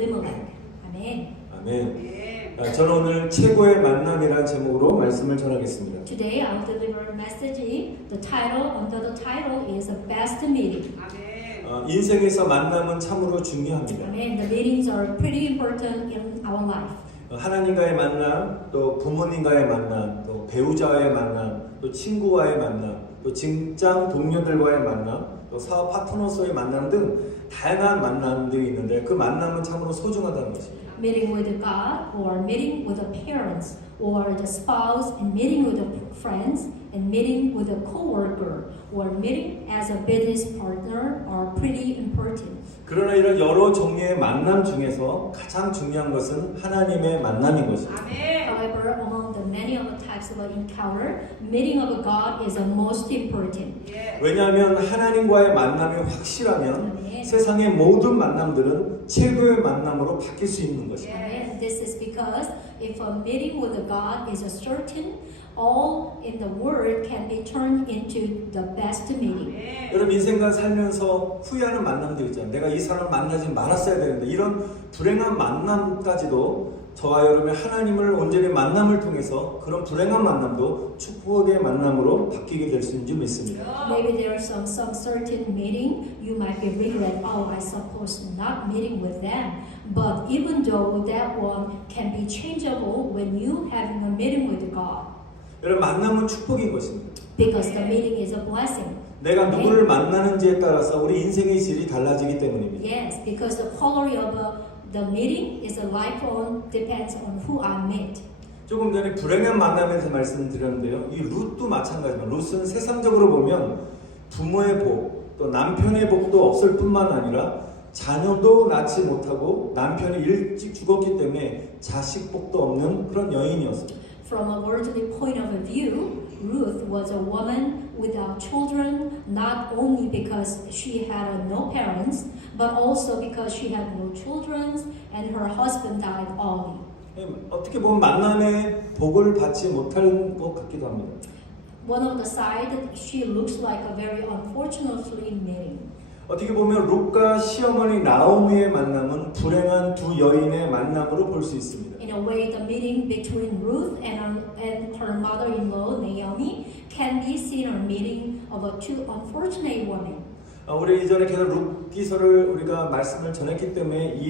Elimelech. 아멘. 아멘. 저는 오늘 최고의 만남이라는 제목으로 말씀을 전하겠습니다. Today I will deliver a message. The title under the title is a best meeting. 인생에서 만남은 참으로 중요합니다. Amen. The meetings are pretty important in our life. 하나님과의 만남, 또 부모님과의 만남, 또 배우자와의 만남, 또 친구와의 만남, 또 직장 동료들과의 만남, 또 사업 파트너와의 만남 등 다양한 만남들이 있는데 그 만남은 참으로 소중하다는 것입니다. Meeting with God, or meeting with the parents, or the spouse, and meeting with the friends, and meeting with a coworker, or meeting as a business partner are pretty important. 그러나 이런 여러 종류의 만남 중에서 가장 중요한 것은 하나님의 만남인 것입니다. However, among the many other types of encounter, meeting of God is the most important. 왜냐하면 하나님과의 만남이 확실하면 아멘. 세상의 모든 만남들은 최고의 만남으로 바뀔 수 있는 것입니다. Amen. This is because if a meeting with God is a certain, all in the world can be turned into the best meeting. 여러분 인생과 살면서 후회하는 만남들 있잖아요. 내가 이 사람을 만나지 말았어야 되는데 이런 불행한 만남까지도 저와 여러분의 하나님을 온전히 만남을 통해서 그런 불행한 만남도 축복의 만남으로 바뀌게 될 수 있는 줄 믿습니다. Maybe there are some certain meeting you might be regret. Oh, I suppose not meeting with them. But even though that one can be changeable when you having a meeting with God, 여러분 만남은 축복인 것입니다. because the meeting is a blessing. 내가 누구를 만나는지에 따라서 우리 인생의 질이 달라지기 때문입니다. Yes, because the quality of the meeting is a life on depends on who I meet. 조금 전에 불행한 만남에서 말씀드렸는데요. 이 룻도 마찬가지입니다. 룻은 세상적으로 보면 부모의 복, 또 남편의 복도 없을 뿐만 아니라 자녀도 낳지 못하고 남편이 일찍 죽었기 때문에 자식 복도 없는 그런 여인이었습니다. From a worldly point of view, Ruth was a woman without children, not only because she had no parents, but also because she had no children and her husband died early. 어떻게 보면 만남의 복을 받지 못할 것 같기도 합니다. One of the side, she looks like a very unfortunately meeting. 어떻게 보면 룻과 시어머니 나오미의 만남은 불행한 두 여인의 만남으로 볼 수 있습니다. In a way, the meeting between Ruth and her mother-in-law Naomi can be seen as a meeting of a two unfortunate women. 우리 이전에 계속 룻 기서를 우리가 말씀을 전했기 때문에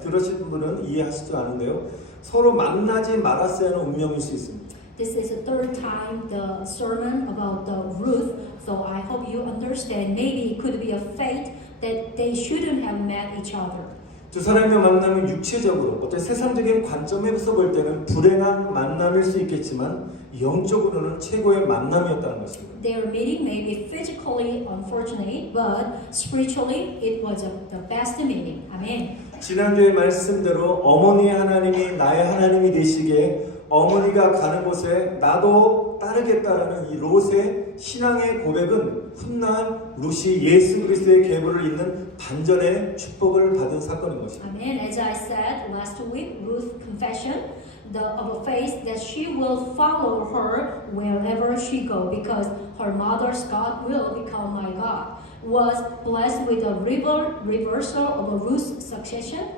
들으신 분은 이해하시지 않은데요. 서로 만나지 말았어야 하는 운명일 수 있습니다. This is the third time the sermon about the Ruth, so I hope you understand. Maybe it could be a fate that they shouldn't have met each other. 두 사람의 만남은 육체적으로 어떤 세상적인 관점에서 볼 때는 불행한 만남일 수 있겠지만 영적으로는 최고의 만남이었다는 것입니다. Their meeting may be physically unfortunate, but spiritually it was the best meeting. Amen. 지난주에 말씀대로 어머니의 하나님이 나의 하나님이 되시기에 어머니가 가는 곳에 나도 따르겠다라는 이 롯의 신앙의 고백은 훗날 롯이 예수 그리스도의 계보를 잇는 반전의 축복을 받은 사건인 것입니다. Amen. As I said last week, Ruth's confession of a faith that she will follow her wherever she go, because her mother's God will become my God, was blessed with a reversal of Ruth's succession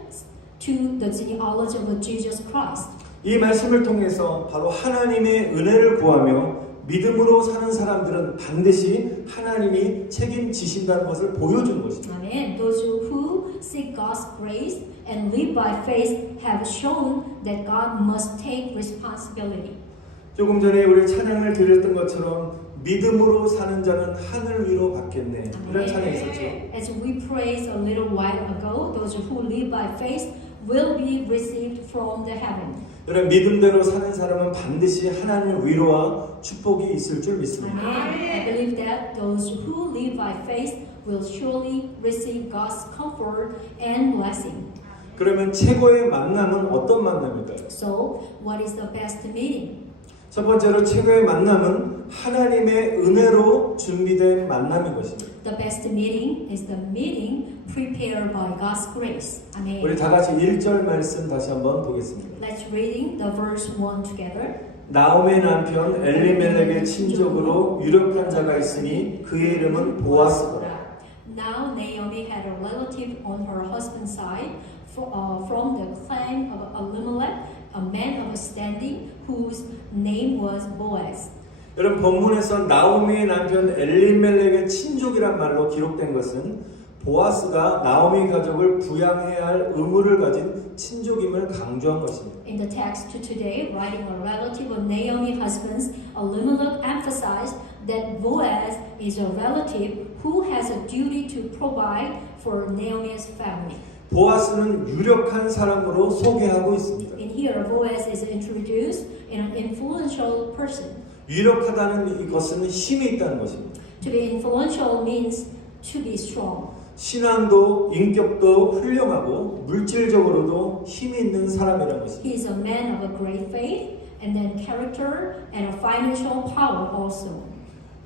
to the genealogy of Jesus Christ. 이 말씀을 통해서 바로 하나님의 은혜를 구하며 믿음으로 사는 사람들은 반드시 하나님이 책임지신다는 것을 보여준 것입니다. Amen. Those who seek God's grace and live by faith have shown that God must take responsibility. 조금 전에 우리 찬양을 드렸던 것처럼 믿음으로 사는 자는 하늘 위로 받겠네. 이런 찬양이 있었죠. As we praised a little while ago, those who live by faith will be received from the heaven. 여러분 믿음대로 사는 사람은 반드시 하나님의 위로와 축복이 있을 줄 믿습니다. Amen. I believe that those who live by faith will surely receive God's comfort and blessing. 그러면 최고의 만남은 어떤 만남일까요? So, what is the best meeting? 첫 번째로 최고의 만남은 하나님의 은혜로 준비된 만남인 것입니다. The best meeting is the meeting prepared by God's grace. Amen. 우리 다 같이 1절 말씀 다시 한번 보겠습니다. Let's reading the verse 1 together. 나오미의 남편 엘리멜렉의 친족으로 유력한 자가 있으니 그의 이름은 보아스더라. Now Naomi had a relative on her husband's side from the clan of Elimelech, a man of standing whose name was Boaz. 여러분 본문에서 나오미의 남편 엘리멜렉의 친족이란 말로 기록된 것은 보아스가 나오미 가족을 부양해야 할 의무를 가진 친족임을 강조한 것입니다. In the text to today, writing a relative of Naomi's husband, Elimelech emphasized that Boaz is a relative who has a duty to provide for Naomi's family. 보아스는 유력한 사람으로 소개하고 있습니다. In here, Boaz is introduced in an influential person. 유력하다는 이것은 힘이 있다는 것입니다. To be influential means to be strong. 신앙도 인격도 훌륭하고 물질적으로도 힘이 있는 사람이라는 것입니다. He is a man of a great faith, and then character and a financial power also.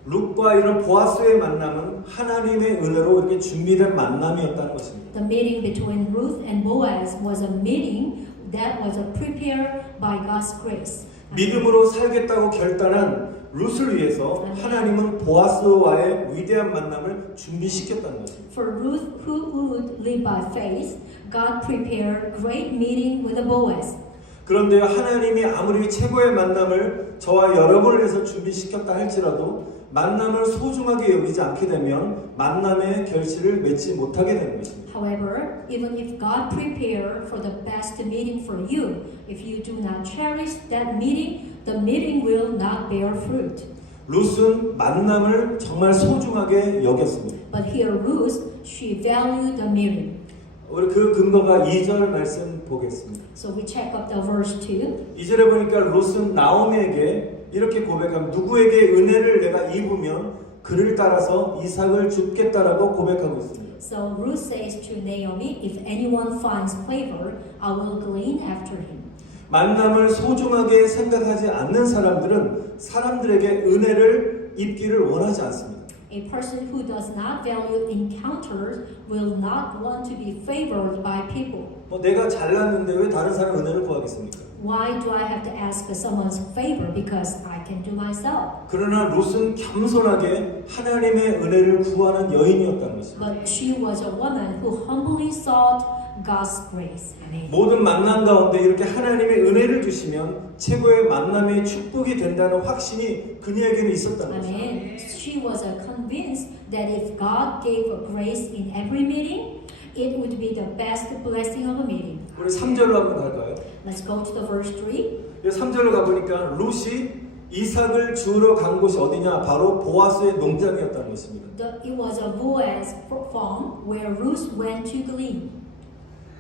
룻과 이런 보아스의 만남은 하나님의 은혜로 이렇게 준비된 만남이었다는 것입니다. The meeting between Ruth and Boaz was a meeting that was prepared by God's grace. 믿음으로 살겠다고 결단한 룻을 위해서 하나님은 보아스와의 위대한 만남을 준비시켰다는 것입니다. For Ruth, who would live by faith, God prepared great meeting with Boaz. 그런데 하나님이 아무리 최고의 만남을 저와 여러분을 위해서 준비시켰다 할지라도 만남을 소중하게 여기지 않게 되면 만남의 결실을 맺지 못하게 되는 것입니다. However, even if God prepared for the best meeting for you, if you do not cherish that meeting, the meeting will not bear fruit. 룻은 만남을 정말 소중하게 여겼습니다. But here Ruth, she valued the meeting. 우리 그 근거가 2절 말씀 보겠습니다. So we check up the verse 2. 2절에 보니까 룻은 나오미에게 이렇게 고백하면 누구에게 은혜를 내가 입으면 그를 따라서 이삭을 줍겠다라고 고백하고 있습니다. So Ruth says to Naomi, if anyone finds favor, I will glean after him. 만남을 소중하게 생각하지 않는 사람들은 사람들에게 은혜를 입기를 원하지 않습니다. A person who does not value encounters will not want to be favored by people. 내가 잘났는데 왜 다른 사람 은혜를 구하겠습니까? Why do I have to ask someone's favor? Because I can do myself. 그러나 룻은 겸손하게 하나님의 은혜를 구하는 여인이었다는 것입니다. But she was a woman who humbly sought God's grace. Amen. 모든 만남 가운데 이렇게 하나님의 은혜를 주시면 최고의 만남의 축복이 된다는 확신이 그녀에게는 있었다는 것입니다. Amen. She was convinced that if God gave a grace in every meeting, it would be the best blessing of a meeting. 우리 3절로 한번 갈까요? Let's go to the verse 3. 3절로 가보니까 룻이 이삭을 주우러 간 곳이 어디냐? 바로 보아스의 농장이었다는 것입니다. It was a Boaz farm where Ruth went to glean.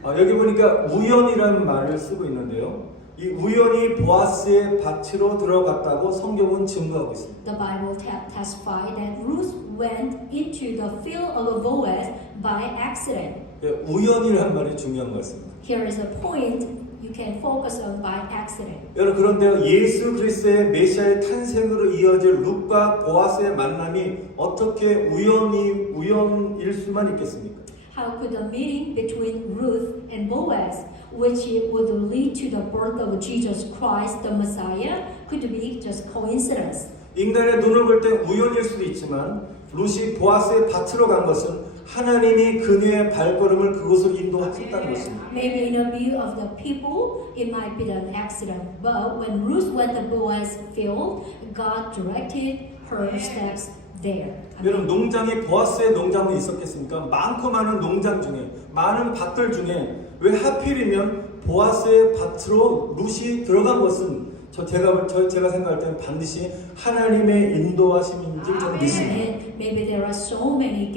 여기 보니까 우연이라는 말을 쓰고 있는데요. 이 우연히 보아스의 밭으로 들어갔다고 성경은 증거하고 있습니다. The Bible testified that Ruth went into the field of Boaz by accident. 우연이라는 말이 중요한 것 같습니다. Here is a point you can focus on by accident. 여러분 그런데요 예수 그리스도의 메시아의 탄생으로 이어질 룻과 보아스의 만남이 어떻게 우연일 수만 있겠습니까? How could the meeting between Ruth and Boaz, which would lead to the birth of Jesus Christ, the Messiah, could be just coincidence? 인간의 눈을 볼 때 우연일 수도 있지만 룻이 보아스의 밭으로 간 것은 하나님이 그녀의 발걸음을 그곳으로 인도하셨다는 것입니다. Maybe in a view of the people, it might be an accident. But when Ruth went to Boaz's field, God directed her steps there. 여러분 농장이 보아스의 농장이 있었겠습니까? 많고 많은 농장 중에 많은 밭들 중에 왜 하필이면 보아스의 밭으로 룻이 들어간 것은 제가 생각할 때는 반드시 하나님의 인도하심인지 저는 믿습니다. Maybe there are so many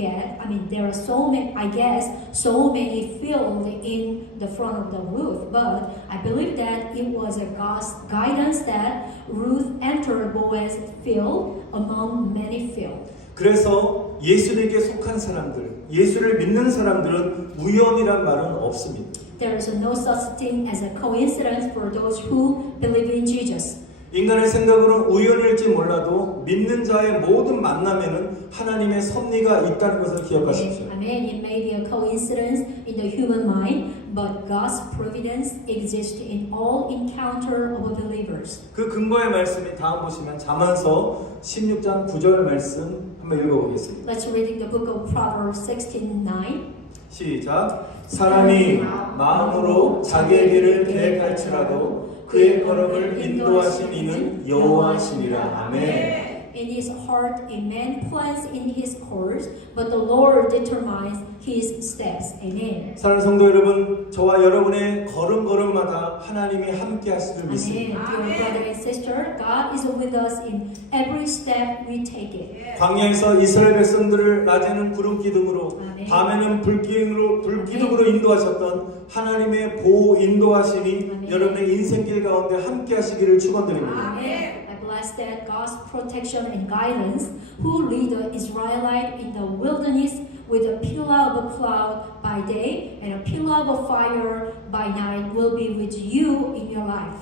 so many fields in the front of the Ruth, but I believe that it was a God's guidance that Ruth entered Boaz's field among many fields. 그래서 예수님께 속한 사람들, 예수를 믿는 사람들은 우연이란 말은 없습니다. There is no such thing as a coincidence for those who believe in Jesus. 인간의 생각으로는 우연일지 몰라도 믿는 자의 모든 만남에는 하나님의 섭리가 있다는 것을 기억하십시오. Amen. It may be a coincidence in the human mind, but God's providence exists in all encounter of believers. 그 근거의 말씀이 다음 보시면 잠언서 16장 9절 말씀 한번 읽어보겠습니다. Let's read the book of Proverbs 16:9. 시작. 사람이 마음으로 자기의 길을 계획할지라도 그의 걸음을 인도하신 이는 여호와시니라. 아멘. In his heart, a man plans in his course, but the Lord determines his steps. Amen. 사랑하는 성도 여러분, 저와 여러분의 걸음걸음마다 하나님이 함께 하시길 믿습니다. Amen. Dear brother and sister, God is with us in every step we take it. 광야에서 이스라엘 백성들을 낮에는 구름 기둥으로, 아멘. 밤에는 불기둥으로 인도하셨던 하나님의 보호 인도하심이 아멘. 여러분의 인생길 가운데 함께 하시기를 축원드립니다. Amen. I bless that God's protection and guidance, who lead the Israelite in the wilderness with a pillar of a cloud by day and a pillar of a fire by night, will be with you in your life.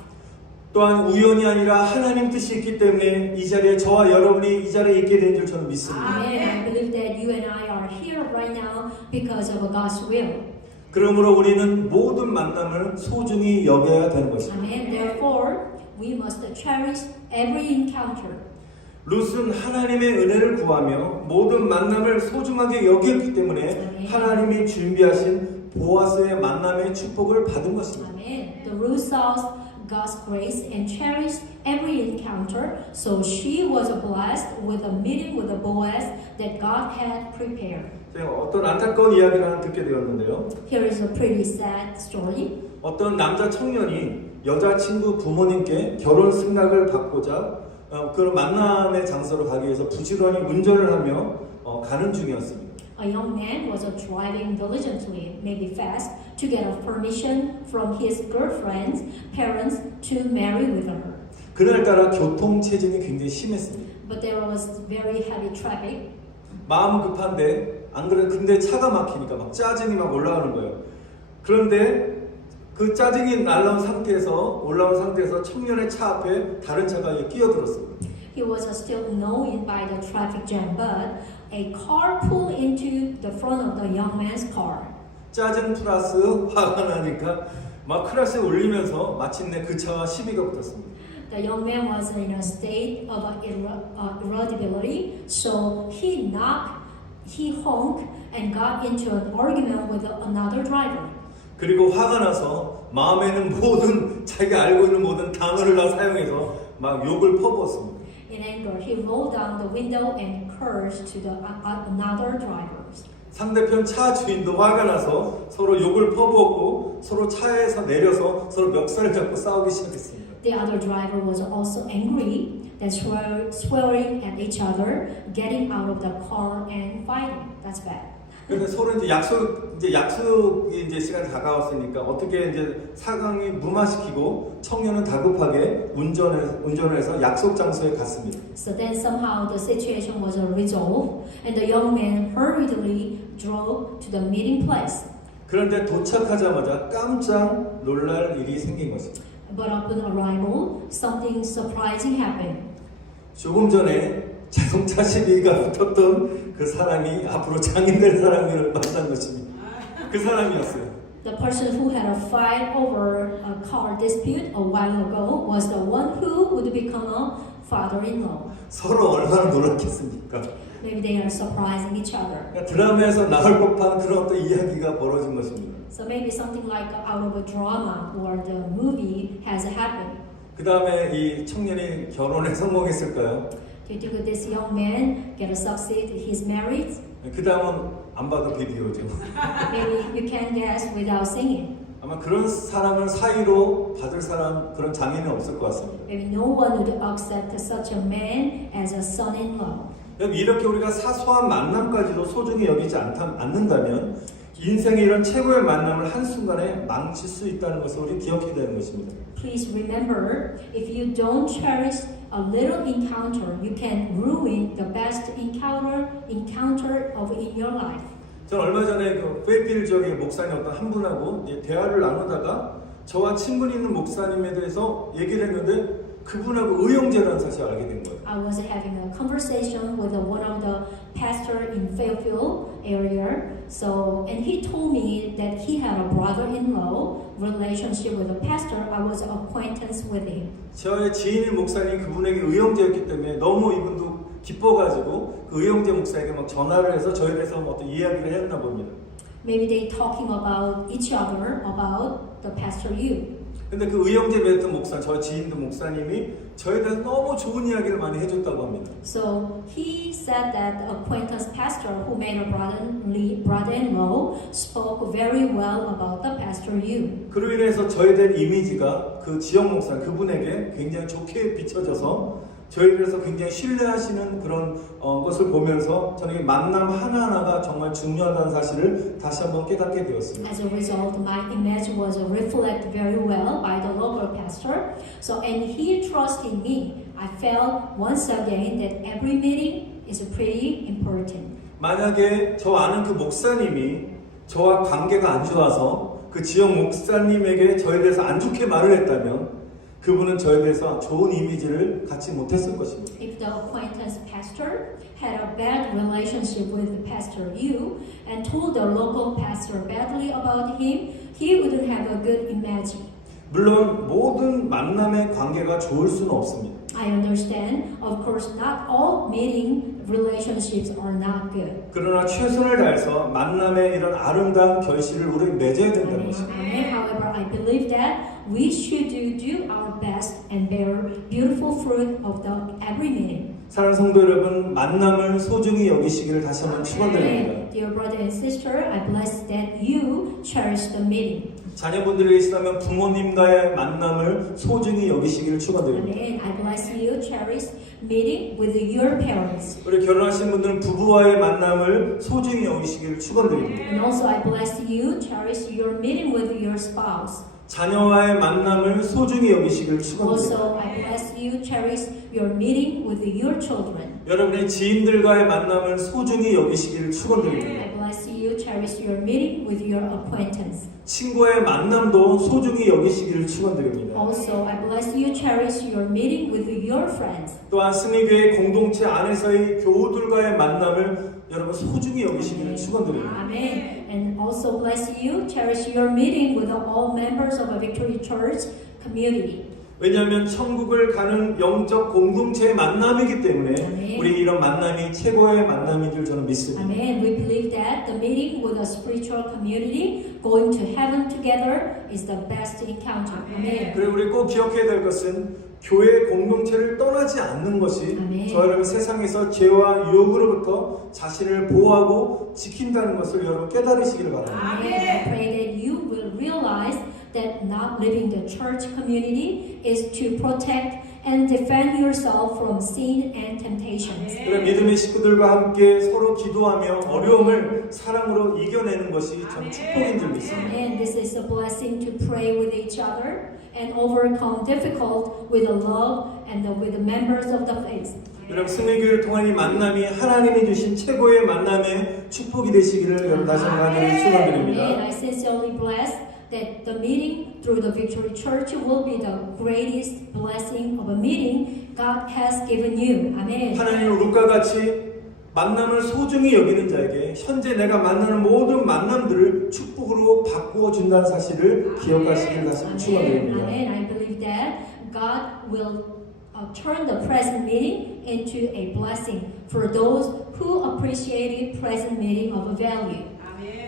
또한 우연이 아니라 하나님 뜻이 있기 때문에 이 자리에 저와 여러분이 이 자리에 있게 된 줄 저는 믿습니다. Amen. I believe that you and I are here right now because of God's will. 그러므로 우리는 모든 만남을 소중히 여겨야 되는 것입니다. Amen. Therefore, we must cherish every encounter. 룻은 하나님의 은혜를 구하며 모든 만남을 소중하게 여겼기 때문에 하나님이 준비하신 보아스의 만남의 축복을 받은 것입니다. Amen. The Ruth saw God's grace and cherished every encounter, so she was blessed with a meeting with the Boaz that God had prepared. 제가 어떤 안타까운 이야기를 하나 듣게 되었는데요. Here is a pretty sad story. 어떤 남자 청년이 여자친구 부모님께 결혼 승낙을 받고자 그런 만남의 장소로 가기 위해서 부지런히 운전을 하며 가는 중이었습니다. A young man was driving diligently, maybe fast, to get a permission from his girlfriend's parents to marry with her. 그날따라 교통 체증이 굉장히 심했습니다. But there was very heavy traffic. 마음은 급한데 안 그래 근데 차가 막히니까 막 짜증이 막 올라가는 거예요. 그런데 그 짜증이 올라온 상태에서 청년의 차 앞에 다른 차가 끼어들었습니다. He was still annoyed by the traffic jam, but a car pulled into the front of the young man's car. 짜증 플러스 화가 나니까 막 클래스에 올리면서 마침내 그 차와 시비가 붙었습니다. The young man was in a state of irritability, so he honked and got into an argument with another driver. 그리고 화가 나서 마음에는 자기가 알고 있는 모든 단어를 다 사용해서 막 욕을 퍼부었습니다. In anger, he rolled down the window and cursed to the another drivers. 상대편 차 주인도 화가 나서 서로 욕을 퍼부었고 서로 차에서 내려서 서로 멱살을 잡고 싸우기 시작했습니다. The other driver was also angry and swearing at each other, getting out of the car and fighting. That's bad. 근데 서로 약속이 시간이 다가왔으니까 어떻게 사강이 무마시키고 청년은 다급하게 운전을 해서 약속 장소에 갔습니다. So then somehow the situation was resolved, and the young man hurriedly drove to the meeting place. 그런데 도착하자마자 깜짝 놀랄 일이 생긴 것입니다. But upon arrival, something surprising happened. 조금 전에 자동차 시비가 붙었던 그 사람이 앞으로 장인될 사람을 만난 것입니다. 그 사람이었어요. The person who had a fight over a car dispute a while ago was the one who would become a father-in-law. 서로 얼마나 놀랐겠습니까? Maybe they are surprising each other. 그러니까 드라마에서 나올 법한 그런 어떤 이야기가 벌어진 것입니다. So maybe something like out of a drama or the movie has happened. 그 다음에 이 청년이 결혼에 성공했을까요? Do you think this young man get a succeed his marriage? 그 다음은 안 봐도 비디오죠. Maybe you can guess without seeing. 아마 그런 사람을 사이로 받을 사람 그런 장인은 없을 것 같습니다. Maybe no one would accept such a man as a son-in-law. 이렇게 우리가 사소한 만남까지도 소중히 여기지 않는다면 인생의 이런 최고의 만남을 한순간에 망칠 수 있다는 것을 우리 기억해야 되는 것입니다. Please remember, if you don't cherish a little encounter, you can ruin the best encounter of in your life. 저는 얼마 전에 그 페이필 지역의 목사님 어떤 한 분하고 대화를 나누다가 저와 친분이 있는 목사님에 대해서 얘기를 했는데 그분하고 의형제라는 사실을 알게 된 거예요. I was having a conversation with one of the pastor in Fairfield area. And he told me that he had a brother-in-law relationship with a pastor. I was acquaintance with him. 저의 지인인 목사님이 그분에게 의형제였기 때문에 너무 이분도 기뻐가지고 그 의형제 목사에게 막 전화를 해서 저에 대해서 어떤 이야기를 했나 봅니다. Maybe they talking about each other about the Pastor Yu. 근데 그 의형제 베트 목사, 저 지인도 목사님이 저에 대해서 너무 좋은 이야기를 많이 해줬다고 합니다. So he said that the acquaintance pastor who made a brother-in-law spoke very well about the Pastor Yu. 그로 인해서 저에 대한 이미지가 그 지역 목사 그분에게 굉장히 좋게 비춰져서 저에 대해서 굉장히 신뢰하시는 그런 것을 보면서 저는 이 만남 하나하나가 정말 중요하다는 사실을 다시 한번 깨닫게 되었습니다. As a result, my image was reflected very well by the local pastor. So, and he trusted me. I felt once again that every meeting is pretty important. 만약에 저 아는 그 목사님이 저와 관계가 안 좋아서 그 지역 목사님에게 저에 대해서 안 좋게 말을 했다면 그분은 저에 대해서 좋은 이미지를 갖지 못했을 것입니다. If the acquaintance pastor had a bad relationship with the Pastor Yu and told the local pastor badly about him, he wouldn't have a good image. 물론 모든 만남의 관계가 좋을 수는 없습니다. I understand, of course, not all meeting relationships are not good. 그러나 최선을 다해서 만남의 이런 아름다운 결실을 우리 맺어야 된다는 것입니다. However, I believe that we should do our best and bear beautiful fruit of the every meeting. 사랑하는 성도 여러분, 만남을 소중히 여기시기를 다시 한번 축원드립니다. Dear brother and sister, I bless that you cherish the meeting. 자녀분들이 계시다면 부모님과의 만남을 소중히 여기시기를 축원드립니다. Amen. I bless you cherish meeting with your parents. 우리 결혼하신 분들은 부부와의 만남을 소중히 여기시기를 축원드립니다. And also I bless you cherish your meeting with your spouse. 자녀와의 만남을 소중히 여기시기를 축원드립니다. Also I bless you cherish your meeting with your children. 여러분의 지인들과의 만남을 소중히 여기시기를 축원드립니다. I bless you cherish your meeting with your acquaintance. 친구의 만남도 소중히 여기시기를 축원드립니다. Also I bless you cherish your meeting with your friends. 또한 승리교회 공동체 안에서의 교우들과의 만남을 여러분 소중히 여기시기를 축원드립니다. Amen. And also bless you cherish your meeting with all members of a Victory Church community. 왜냐하면 천국을 가는 영적 공동체의 만남이기 때문에 우리 이런 만남이 최고의 만남인 줄 저는 믿습니다. Amen. We believe that the meeting with a spiritual community going to heaven together is the best encounter. Amen. 그리고 우리 꼭 기억해야 될 것은 교회 공동체를 떠나지 않는 것이 저 여러분 세상에서 죄와 유혹으로부터 자신을 보호하고 지킨다는 것을 여러분 깨달으시기를 바랍니다. Amen. I pray that you will realize that not living the church community is to protect and defend yourself from sin and temptations. 그래 믿음의 식구들과 함께 서로 기도하며 어려움을 사랑으로 이겨내는 것이 참 축복인 줄 믿습니다. And this is a blessing to pray with each other and overcome difficult with the love and with the members of the faith. 여러분 승리교회를 통한 이 만남이 하나님이 주신 최고의 만남의 축복이 되시기를 여러분 다시 한번 하나님 축원드립니다. I sincerely bless that the meeting through the Victory Church will be the greatest blessing of a meeting God has given you. Amen. 하나님은 룻과 같이 만남을 소중히 여기는 자에게 현재 내가 만나는 모든 만남들을 축복으로 바꾸어 준다는 사실을 기억하시길 다시 축원드립니다. Amen. I believe that God will turn the present meeting into a blessing for those who appreciate present meeting of value.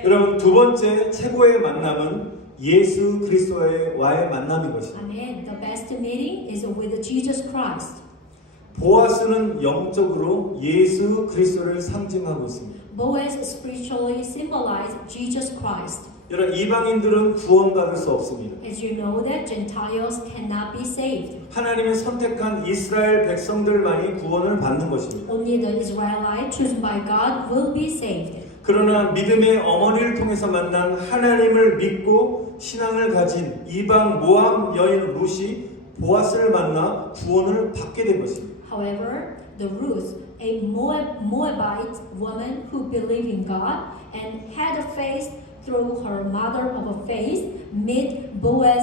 여러분 두 번째 최고의 만남은 예수 그리스도와의 만남인 것입니다. Amen. The best meeting is with Jesus Christ. 보아스는 영적으로 예수 그리스도를 상징하고 있습니다. Boaz spiritually symbolizes Jesus Christ. 여러분 이방인들은 구원받을 수 없습니다. As you know that Gentiles cannot be saved. 하나님이 선택한 이스라엘 백성들만이 구원을 받는 것입니다. Only the Israelites chosen by God will be saved. 그러나 믿음의 어머니를 통해서 만난 하나님을 믿고 신앙을 가진 이방 모압 여인 룻이 보아스를 만나 구원을 받게 된 것입니다. However, the Ruth, a Moabite woman who believed in God and had faith through her mother of faith, met Boaz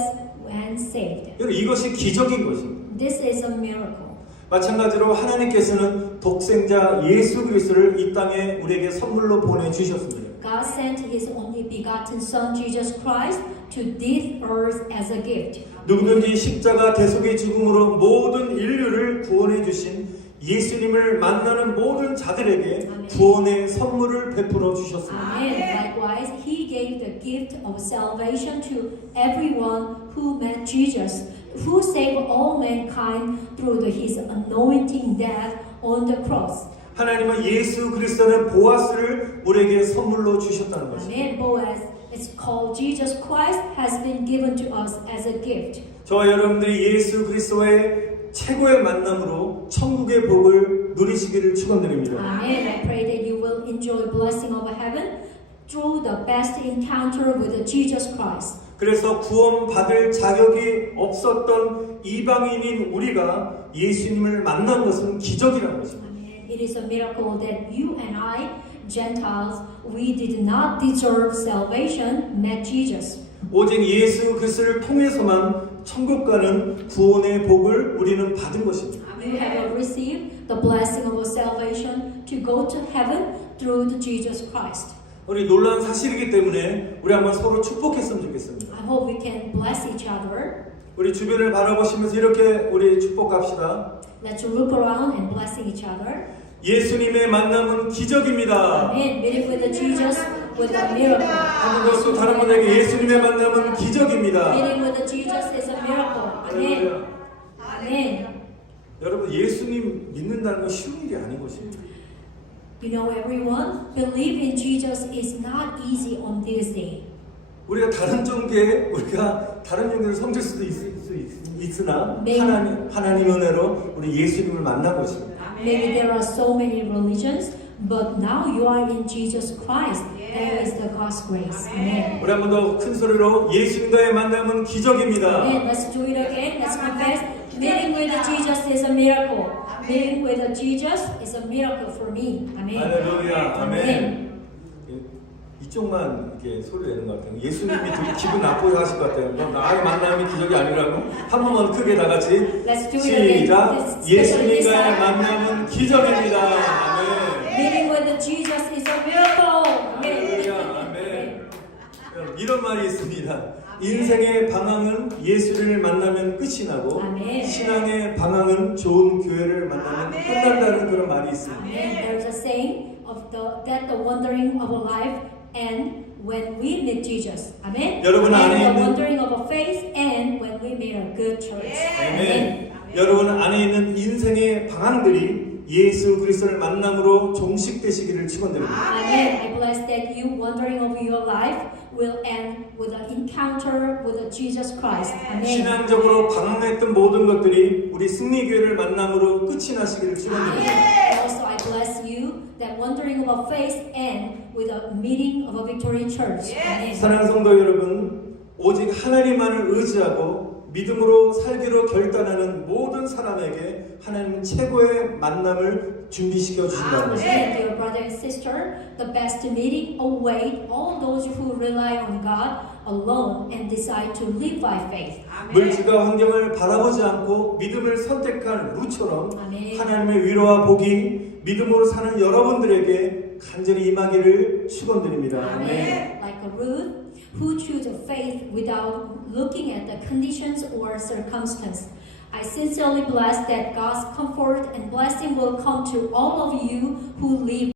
and saved. 여러분 이것이 기적인 것입니다. This is a miracle. 마찬가지로 하나님께서는 독생자 예수 그리스도를 이 땅에 우리에게 선물로 보내주셨습니다. God sent His only begotten Son Jesus Christ to this earth as a gift. 누구든지 십자가 대속의 죽음으로 모든 인류를 구원해 주신 예수님을 만나는 모든 자들에게 아멘. 구원의 선물을 베풀어 주셨습니다. Amen. Likewise, He gave the gift of salvation to everyone who met Jesus, who saved all mankind through His anointing death on the cross. 하나님은 예수 그리스도는 보아스를 우리에게 선물로 주셨다는 것입니다. Amen. Boaz is called Jesus Christ has been given to us as a gift. 저와 여러분들이 예수 그리스도의 최고의 만남으로 천국의 복을 누리시기를 축원드립니다. Amen. I pray that you will enjoy blessing of heaven through the best encounter with Jesus Christ. 그래서 구원받을 자격이 없었던 이방인인 우리가 예수님을 만난 것은 기적이라는 것입니다. Amen. It is a miracle that you and I, Gentiles, we did not deserve salvation, met Jesus. 오직 예수 그리스도를 통해서만 천국 가는 구원의 복을 우리는 받은 것입니다. You have received the blessing of salvation to go to heaven through the Jesus Christ. 우리 놀라운 사실이기 때문에 우리 한번 서로 축복했으면 좋겠습니다. I hope we can bless each other. 우리 주변을 바라보시면서 이렇게 우리 축복합시다. Let's look around and blessing each other. 예수님의 만남은 기적입니다. Amen. Meeting with Jesus with a miracle. 한번 또 다른 분에게 예수님의 만남은 기적입니다. Meeting with Jesus is a miracle. Amen. Amen. 여러분 예수님 믿는다는 건 쉬운 일이 아닌 것입니다. You know, everyone, believe in Jesus is not easy on this day. 우리가 다른 종교에 우리가 다른 종교를 섬길 수도 있으나 네. 하나님 은혜로 우리 예수님을 만난 것입니다. Maybe there are so many religions, but now you are in Jesus Christ. That is the God's grace. Amen. 우리 한 번 더 큰 소리로 예수님과의 만남은 기적입니다. Amen. Let's do it again. Let's confess. Meeting with Jesus is a miracle. Meeting with Jesus is a miracle for me. Amen. 할렐루야. 아멘. Amen. 이쪽만 이렇게 소리 내는 것 같아요. 예수님이 되게 기분 나쁘게 하실 것 같아요. 너 나의 만남이 기적이 아니라고. 한 번만 크게 다 같이 Let's do it again. 시작. Especially this 예수님과의 time. 만남은 기적입니다. 아멘. Meeting with Jesus is a miracle. Amen. 할렐루야. 아멘. 여러분, 이런 말이 있습니다. 인생의 방황은 예수를 만나면 끝이 나고 아멘. 신앙의 방황은 좋은 교회를 만나면 끝난다는 그런 말이 있습니다. Amen. There's a saying that the wandering of a life end when we meet Jesus. Amen. 여러분 안에 And the 있는- wandering of a faith end when we meet a good church. 아멘. 여러분 안에 있는 인생의 방황들이 예수 그리스도를 만남으로 종식되시기를 축원드립니다. Amen. I bless that you wandering of your life will end with an encounter with Jesus Christ. Amen. 신앙적으로 방황했던 모든 것들이 우리 승리교회를 만남으로 끝이 나시기를 축원드립니다. Also, I bless you that wandering of a faith end with a meeting of a victory church. Amen. 사랑하는 성도 여러분, 오직 하나님만을 의지하고 믿음으로 살기로 결단하는 모든 사람에게 하나님은 최고의 만남을 준비시켜 주신다는 것입니다. Amen. Dear brother and sister, the best meeting await all those who rely on God alone and decide to live by faith. 물질과 환경을 바라보지 않고 믿음을 선택한 루처럼 아멘. 하나님의 위로와 복이 믿음으로 사는 여러분들에게 간절히 임하기를 축원드립니다. Amen. Like a Ruth who choose faith without looking at the conditions or circumstance. I sincerely bless that God's comfort and blessing will come to all of you who live